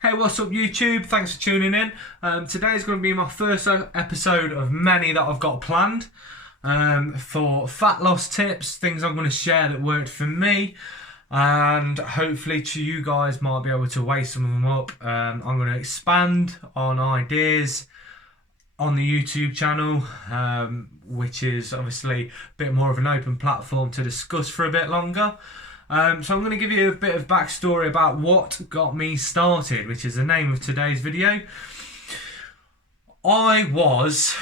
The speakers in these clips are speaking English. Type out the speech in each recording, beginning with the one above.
Hey, what's up YouTube? Thanks for tuning in. Today's going to be my first episode of many that I've got planned for fat loss tips, things I'm going to share that worked for me, and hopefully you guys might be able to weigh some of them up. I'm going to expand on ideas on the YouTube channel, which is obviously a bit more of an open platform to discuss for a bit longer. So I'm going to give you a bit of backstory about what got me started, which is the name of today's video. I was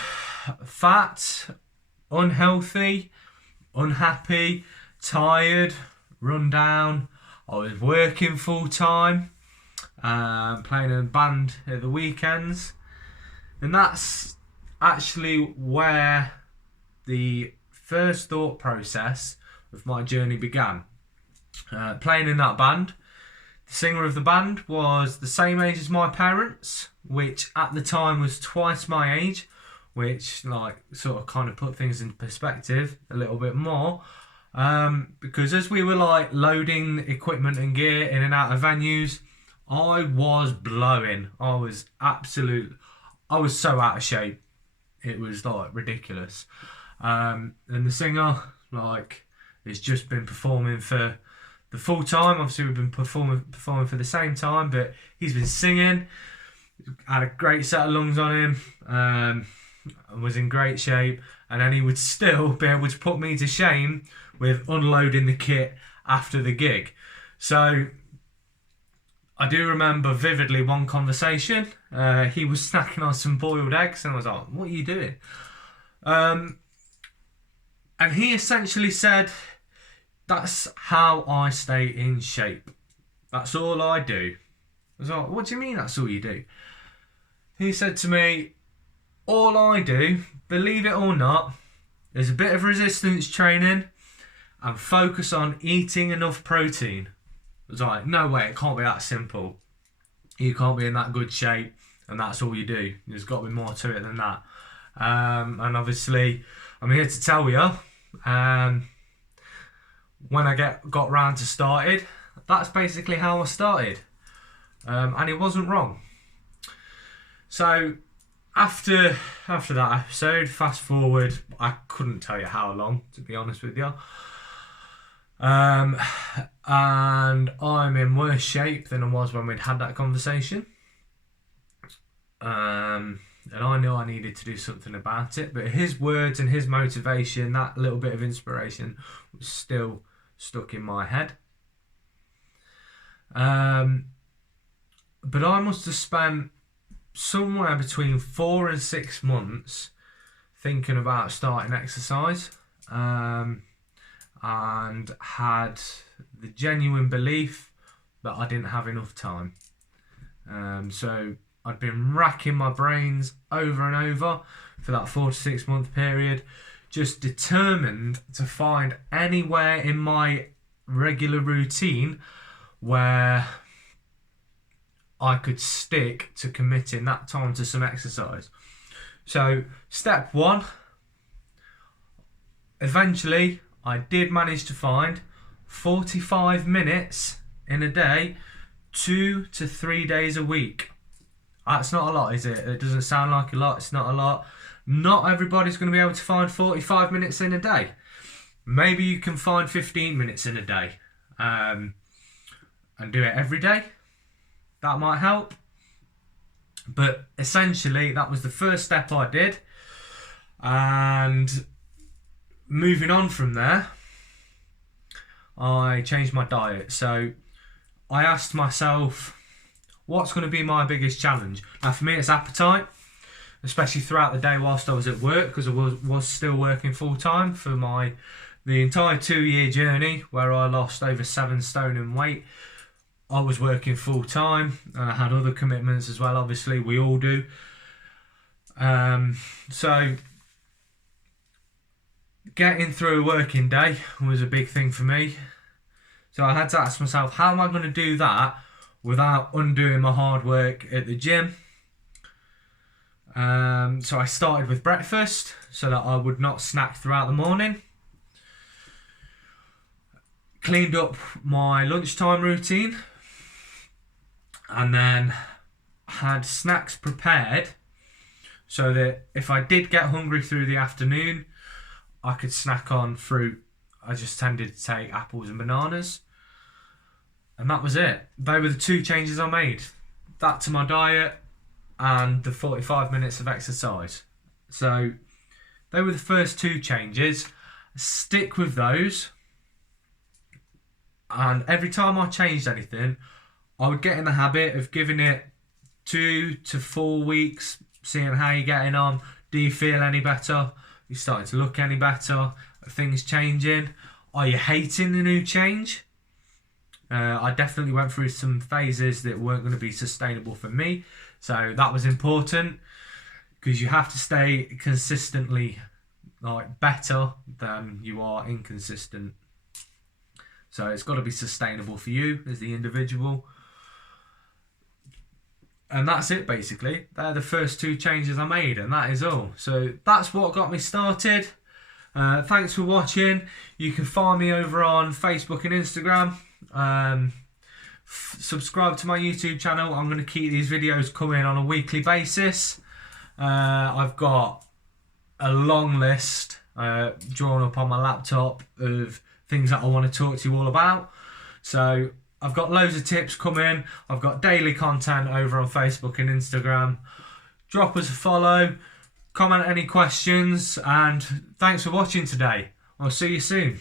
fat, unhealthy, unhappy, tired, run down. I was working full time, playing in a band at the weekends, and that's actually where the first thought process of my journey began. Playing in that band. The singer of the band was the same age as my parents, which at the time was twice my age, which sort of kind of put things in perspective a little bit more. Because as we were loading equipment and gear in and out of venues, I was blowing. I was so out of shape. It was ridiculous. And the singer has just been performing for the full time. Obviously we've been performing for the same time, but he's been singing, had a great set of lungs on him, and was in great shape, and then he would still be able to put me to shame with unloading the kit after the gig. So I do remember vividly one conversation. He was snacking on some boiled eggs, and I was like, "What are you doing?" And he essentially said, "That's how I stay in shape. That's all I do." I was like, "What do you mean that's all you do?" He said to me, "All I do, believe it or not, is a bit of resistance training and focus on eating enough protein." I was like, "No way, it can't be that simple. You can't be in that good shape and that's all you do. There's got to be more to it than that." And obviously, I'm here to tell you, when I got round to started, that's basically how I started. And it wasn't wrong. So after that episode, fast forward, I couldn't tell you how long, to be honest with you. And I'm in worse shape than I was when we'd had that conversation. And I knew I needed to do something about it, but his words and his motivation, that little bit of inspiration, was still stuck in my head. But I must have spent somewhere between 4 and 6 months thinking about starting exercise, and had the genuine belief that I didn't have enough time. So I'd been racking my brains over and over for that 4 to 6 month period, just determined to find anywhere in my regular routine where I could stick to committing that time to some exercise. So step one, eventually I did manage to find 45 minutes in a day, 2 to 3 days a week. That's not a lot, is it? It doesn't sound like a lot. It's not a lot. Not everybody's going to be able to find 45 minutes in a day. Maybe you can find 15 minutes in a day, and do it every day. That might help. But essentially, that was the first step I did. And moving on from there, I changed my diet. So I asked myself, what's going to be my biggest challenge? Now for me, it's appetite, especially throughout the day whilst I was at work, because I was still working full time for the entire 2-year journey where I lost over 7 stone in weight. I was working full time, and I had other commitments as well. Obviously, we all do. So getting through a working day was a big thing for me. So I had to ask myself, how am I going to do that without undoing my hard work at the gym? So I started with breakfast so that I would not snack throughout the morning. Cleaned up my lunchtime routine. and then had snacks prepared so that if I did get hungry through the afternoon, I could snack on fruit. I just tended to take apples and bananas, and that was it. They were the two changes I made. That to my diet and the 45 minutes of exercise. So they were the first two changes. Stick with those. And every time I changed anything, I would get in the habit of giving it 2 to 4 weeks, seeing how you're getting on. Do you feel any better? Are you starting to look any better? Are things changing? Are you hating the new change? I definitely went through some phases that weren't going to be sustainable for me. So that was important, because you have to stay consistently better than you are inconsistent. So it's got to be sustainable for you as the individual. And that's it, basically. They're the first two changes I made, and that is all. So that's what got me started. Thanks for watching. You can find me over on Facebook and Instagram. Subscribe to my YouTube channel. I'm going to keep these videos coming on a weekly basis. I've got a long list drawn up on my laptop of things that I want to talk to you all about. So I've got loads of tips coming. I've got daily content over on Facebook and Instagram. Drop us a follow, comment any questions, and thanks for watching today. I'll see you soon.